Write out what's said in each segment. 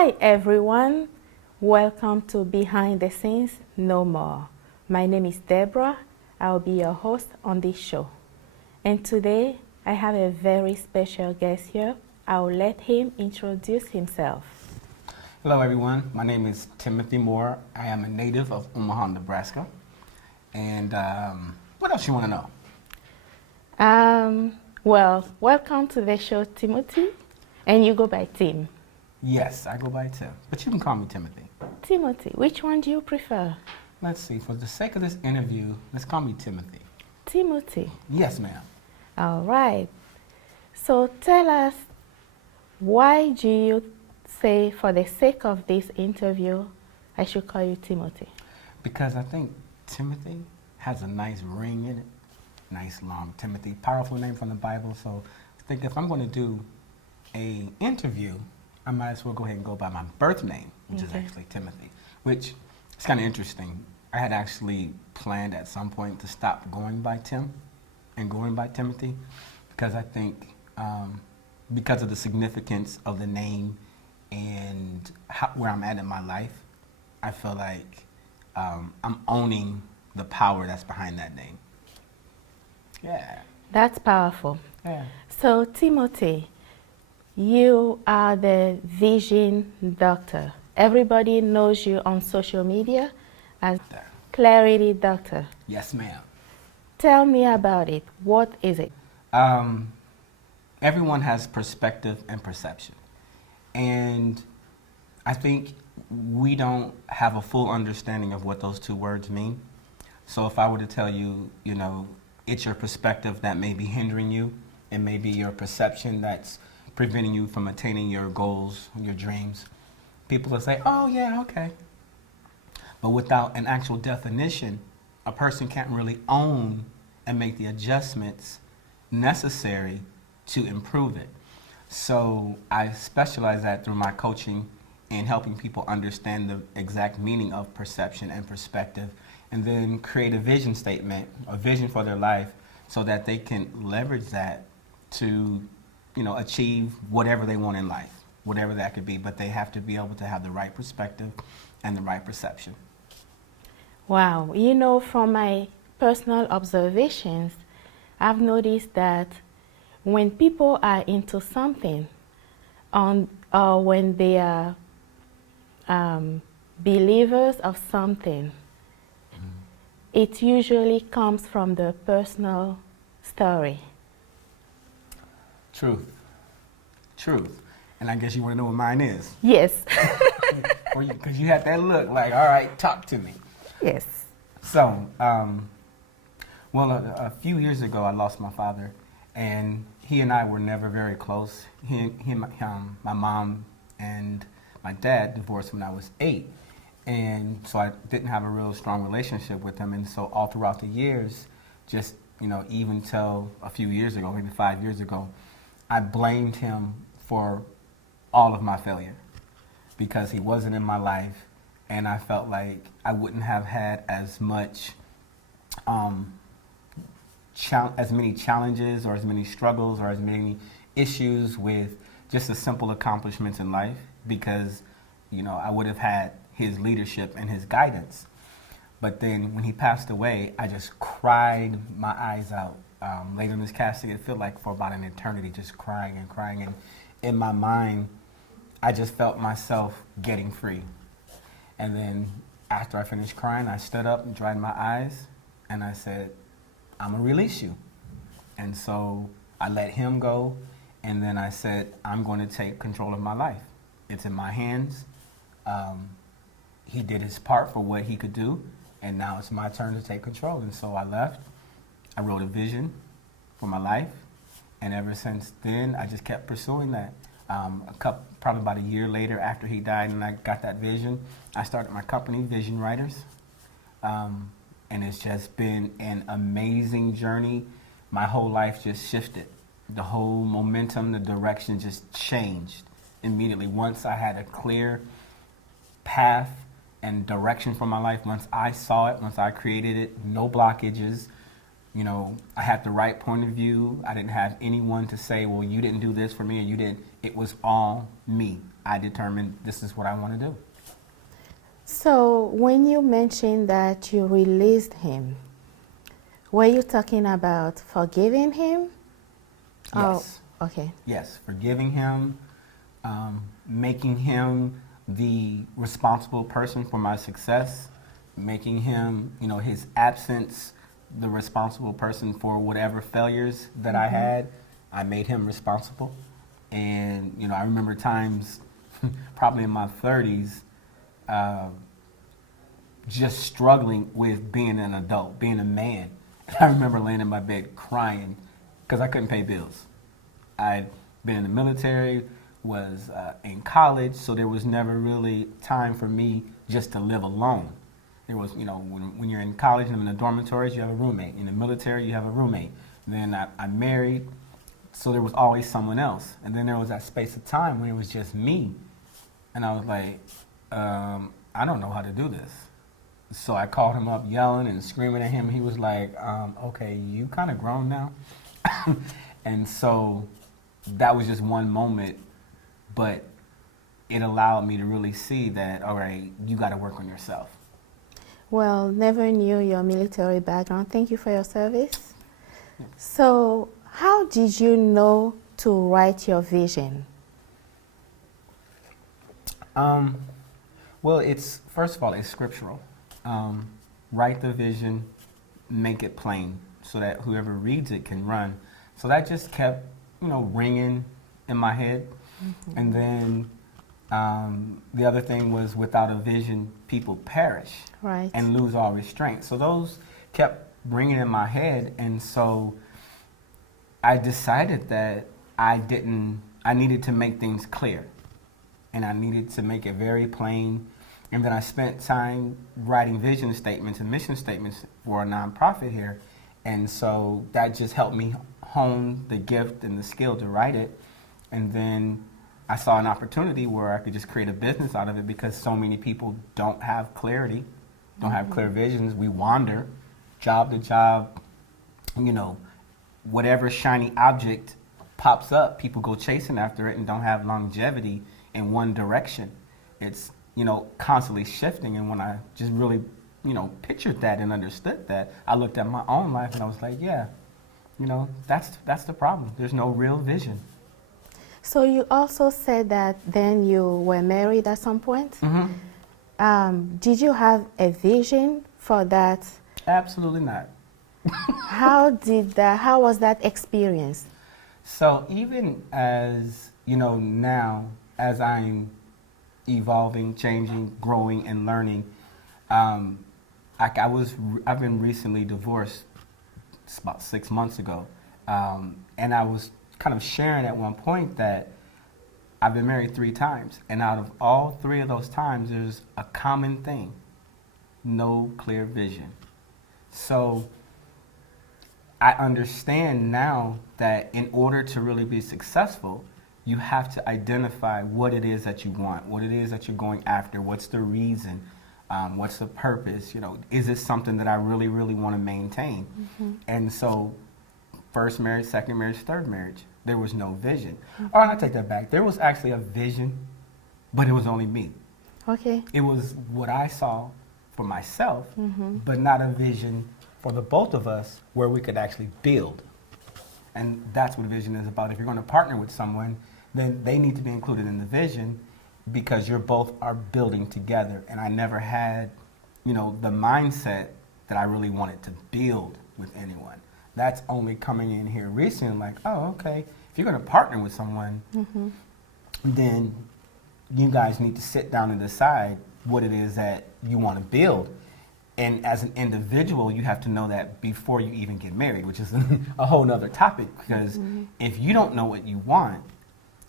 Hi everyone, welcome to Behind the Scenes No More. My name is Deborah. I'll be your host on this show. And today I have a very special guest here. I'll let him introduce himself. Hello everyone, my name is Timothy Moore. I am a native of Omaha, Nebraska. And what else you want to know? Well, welcome to the show, Timothy. And you go by Tim. Yes, I go by Tim, but you can call me Timothy. Timothy, which one do you prefer? Let's see, for the sake of this interview, let's call me Timothy. Timothy. Yes, ma'am. All right. So tell us, why do you say, for the sake of this interview, I should call you Timothy? Because I think Timothy has a nice ring in it. Nice long Timothy, powerful name from the Bible. So I think if I'm going to do an interview, I might as well go ahead and go by my birth name, which is actually Timothy, which is kind of interesting. I had actually planned at some point to stop going by Tim and going by Timothy, because I think because of the significance of the name and where I'm at in my life, I feel like I'm owning the power that's behind that name. Yeah. That's powerful. Yeah. So, Timothy, you are the vision doctor. Everybody knows you on social media as Clarity Doctor. Yes, ma'am. Tell me about it. What is it? Everyone has perspective and perception. And I think we don't have a full understanding of what those two words mean. So if I were to tell you, it's your perspective that may be hindering you, and maybe your perception that's preventing you from attaining your goals, your dreams, people will say, oh yeah, okay. But without an actual definition, a person can't really own and make the adjustments necessary to improve it. So I specialize that through my coaching in helping people understand the exact meaning of perception and perspective, and then create a vision statement, a vision for their life, so that they can leverage that to, achieve whatever they want in life, whatever that could be. But they have to be able to have the right perspective and the right perception. Wow. From my personal observations, I've noticed that when people are into something, or when they are believers of something, it usually comes from the personal story. Truth. And I guess you want to know what mine is. Yes. Because you had that look like, all right, talk to me. Yes. So, a few years ago, I lost my father, and he and I were never very close. My mom and my dad divorced when I was 8. And so I didn't have a real strong relationship with him. And so all throughout the years, just, even till a few years ago, maybe 5 years ago, I blamed him for all of my failure because he wasn't in my life. And I felt like I wouldn't have had as much, as many challenges or as many struggles or as many issues with just the simple accomplishments in life because, I would have had his leadership and his guidance. But then when he passed away, I just cried my eyes out. Later in this casting, it felt like for about an eternity, just crying and crying. And in my mind, I just felt myself getting free. And then after I finished crying, I stood up and dried my eyes, and I said, I'm gonna release you. And so I let him go, and then I said, I'm going to take control of my life. It's in my hands. He did his part for what he could do, and now it's my turn to take control. And so I left. I wrote a vision for my life, and ever since then, I just kept pursuing that. Probably about a year later after he died and I got that vision, I started my company, Vision Writers, and it's just been an amazing journey. My whole life just shifted. The whole momentum, the direction just changed immediately. Once I had a clear path and direction for my life, once I saw it, once I created it, no blockages. I had the right point of view. I didn't have anyone to say, well, you didn't do this for me or you didn't. It was all me. I determined this is what I want to do. So when you mentioned that you released him, were you talking about forgiving him? Yes. Oh, okay. Yes, forgiving him, making him the responsible person for my success, making him, his absence the responsible person for whatever failures that I had. I made him responsible. And, I remember times, probably in my 30s, just struggling with being an adult, being a man. I remember laying in my bed crying because I couldn't pay bills. I'd been in the military, was in college, so there was never really time for me just to live alone. There was, when you're in college and in the dormitories, you have a roommate. In the military, you have a roommate. Then I married, so there was always someone else. And then there was that space of time when it was just me. And I was like, I don't know how to do this. So I called him up yelling and screaming at him. He was like, okay, you kind of grown now. And so that was just one moment, but it allowed me to really see that, all right, you got to work on yourself. Well, never knew your military background. Thank you for your service. Yeah. So how did you know to write your vision? Well, it's, first of all, it's scriptural. Write the vision, make it plain so that whoever reads it can run. So that just kept, ringing in my head. Mm-hmm. And then the other thing was, without a vision, people perish and lose all restraint. So those kept ringing in my head. And so I decided that I needed to make things clear. And I needed to make it very plain. And then I spent time writing vision statements and mission statements for a nonprofit here. And so that just helped me hone the gift and the skill to write it. And then I saw an opportunity where I could just create a business out of it, because so many people don't have clarity, don't have clear visions. We wander job to job, whatever shiny object pops up, people go chasing after it and don't have longevity in one direction. It's, constantly shifting. And when I just really, pictured that and understood that, I looked at my own life and I was like, yeah, that's the problem. There's no real vision. So you also said that then you were married at some point. Mm-hmm. Did you have a vision for that? Absolutely not. How was that experience? So even as, now, as I'm evolving, changing, growing, and learning, I've been recently divorced about 6 months ago. And I was kind of sharing at one point that I've been married 3 times. And out of all 3 of those times, there's a common thing: no clear vision. So I understand now that in order to really be successful, you have to identify what it is that you want, what it is that you're going after, what's the reason, what's the purpose, is it something that I really, really want to maintain? Mm-hmm. And so first marriage, second marriage, third marriage, there was no vision. Mm-hmm. Or I take that back. There was actually a vision, but it was only me. Okay. It was what I saw for myself, but not a vision for the both of us where we could actually build. And that's what vision is about. If you're going to partner with someone, then they need to be included in the vision, because you're both are building together. And I never had, the mindset that I really wanted to build with anyone. That's only coming in here recently, like, oh, okay, if you're going to partner with someone, then you guys need to sit down and decide what it is that you want to build. And as an individual, you have to know that before you even get married, which is a whole nother topic, because if you don't know what you want,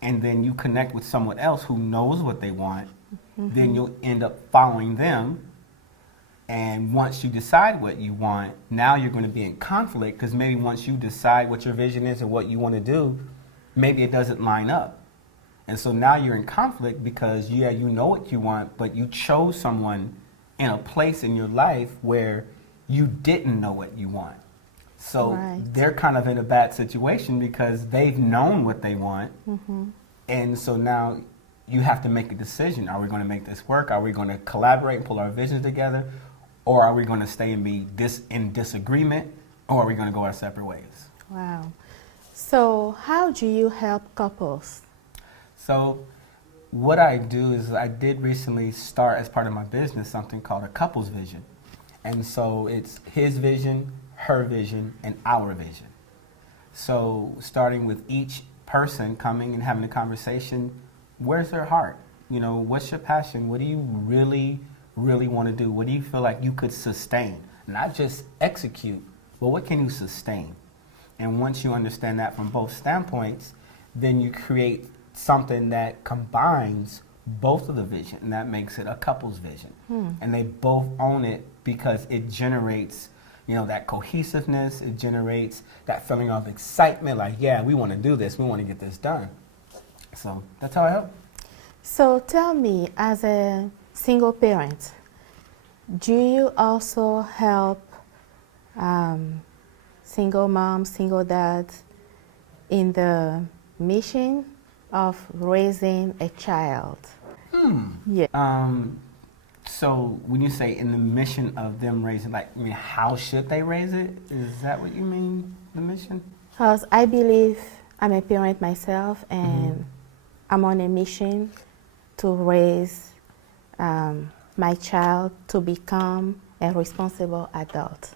and then you connect with someone else who knows what they want, then you'll end up following them. And once you decide what you want, now you're going to be in conflict, because maybe once you decide what your vision is and what you want to do, maybe it doesn't line up. And so now you're in conflict because, you know what you want, but you chose someone in a place in your life where you didn't know what you want. So they're kind of in a bad situation because they've known what they want. And so now you have to make a decision. Are we going to make this work? Are we going to collaborate and pull our visions together? Or are we going to stay and be in disagreement? Or are we going to go our separate ways? Wow. So how do you help couples? So what I do is I did recently start as part of my business something called a couples vision. And so it's his vision, her vision, and our vision. So starting with each person coming and having a conversation, where's their heart? You know, what's your passion? What do you really, really want to do? What do you feel like you could sustain? Not just execute, but what can you sustain? And once you understand that from both standpoints, then you create something that combines both of the vision, and that makes it a couple's vision. And they both own it because it generates, you know, that cohesiveness, it generates that feeling of excitement, like, yeah, we want to do this, we want to get this done. So that's how I help. So tell me, as a single parent, do you also help single moms, single dads in the mission of raising a child? Yeah. So when you say in the mission of them raising, like, I mean, how should they raise it? Is that what you mean, the mission? Because I believe I'm a parent myself, and I'm on a mission to raise my child to become a responsible adult.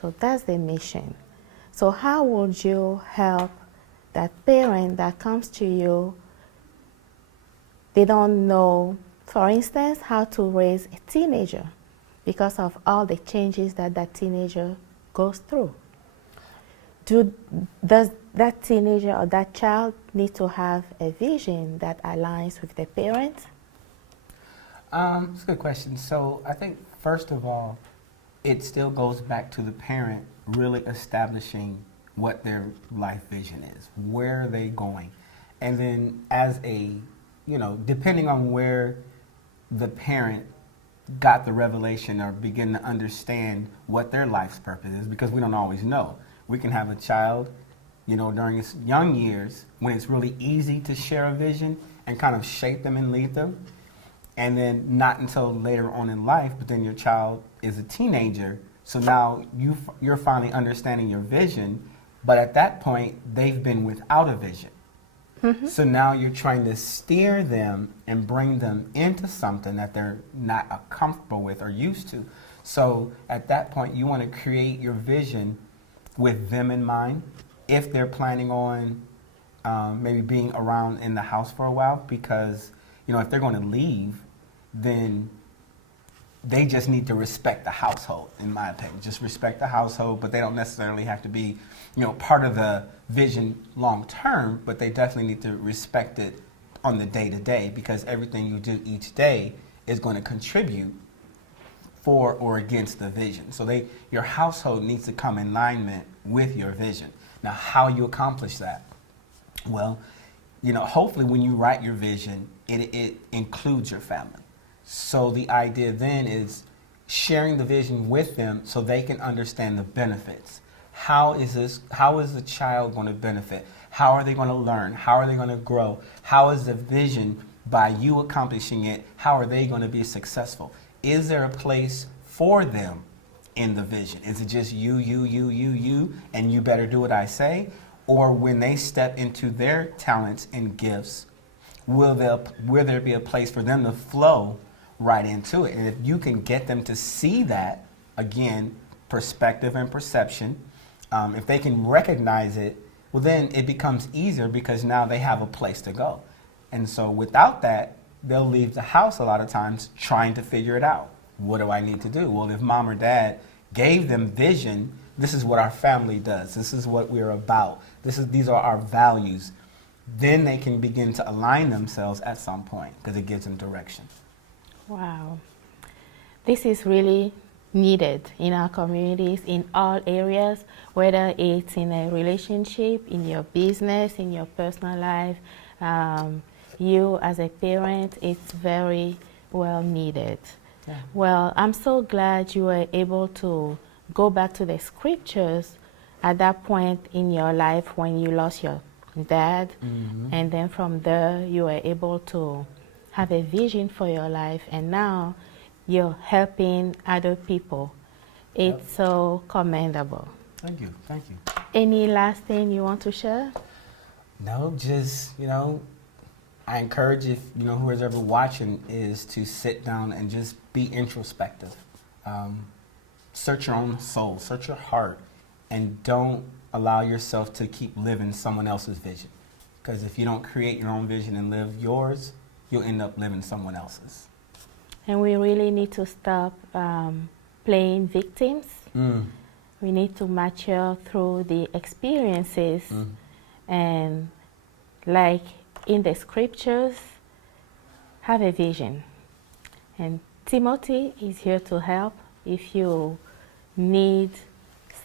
So that's the mission. So how would you help that parent that comes to you? They don't know, for instance, how to raise a teenager because of all the changes that that teenager goes through. Does that teenager or that child need to have a vision that aligns with the parent? That's a good question. So I think, first of all, it still goes back to the parent really establishing what their life vision is. Where are they going? And then as a, you know, depending on where the parent got the revelation or begin to understand what their life's purpose is, because we don't always know. We can have a child, you know, during its young years when it's really easy to share a vision and kind of shape them and lead them. And then not until later on in life, but then your child is a teenager. So now you're finally understanding your vision, but at that point, they've been without a vision. So now you're trying to steer them and bring them into something that they're not comfortable with or used to. So at that point, you want to create your vision with them in mind. If they're planning on maybe being around in the house for a while, because, you know, if they're going to leave, then they just need to respect the household, in my opinion. Just respect the household, but they don't necessarily have to be, you know, part of the vision long term, but they definitely need to respect it on the day-to-day, because everything you do each day is going to contribute for or against the vision. So your household needs to come in alignment with your vision. Now, how you accomplish that? Well, you know, hopefully when you write your vision, it includes your family. So the idea then is sharing the vision with them so they can understand the benefits. How is the child going to benefit? How are they going to learn? How are they going to grow? How is the vision, by you accomplishing it, how are they going to be successful? Is there a place for them in the vision? Is it just you, and you better do what I say? Or when they step into their talents and gifts, will there be a place for them to flow right into it? And if you can get them to see that, again, perspective and perception, if they can recognize it, well, then it becomes easier because now they have a place to go. And so without that, they'll leave the house a lot of times trying to figure it out. What do I need to do? Well, if mom or dad gave them vision, this is what our family does. This is what we're about. These are our values. Then they can begin to align themselves at some point because it gives them direction. Wow. This is really needed in our communities in all areas, whether it's in a relationship, in your business, in your personal life. You as a parent, it's very well needed. Yeah. Well, I'm so glad you were able to go back to the scriptures at that point in your life when you lost your dad, and then from there you were able to have a vision for your life, and now you're helping other people. It's Yep. so commendable. Thank you. Thank you. Any last thing you want to share? No, just, I encourage, if, whoever's ever watching, is to sit down and just be introspective. Search your own soul, search your heart, and don't allow yourself to keep living someone else's vision. Because if you don't create your own vision and live yours, you'll end up living someone else's. And we really need to stop playing victims. We need to mature through the experiences. And like in the scriptures, have a vision. And Timothy is here to help. If you need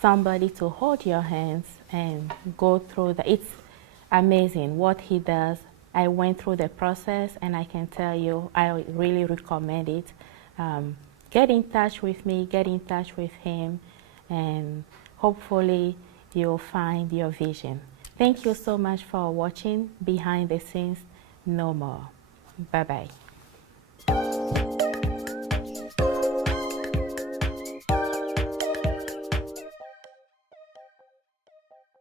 somebody to hold your hands and go through that, it's amazing what he does. I went through the process, and I can tell you, I really recommend it. Get in touch with me, get in touch with him, and hopefully you'll find your vision. Thank you so much for watching Behind the Scenes No More. Bye-bye.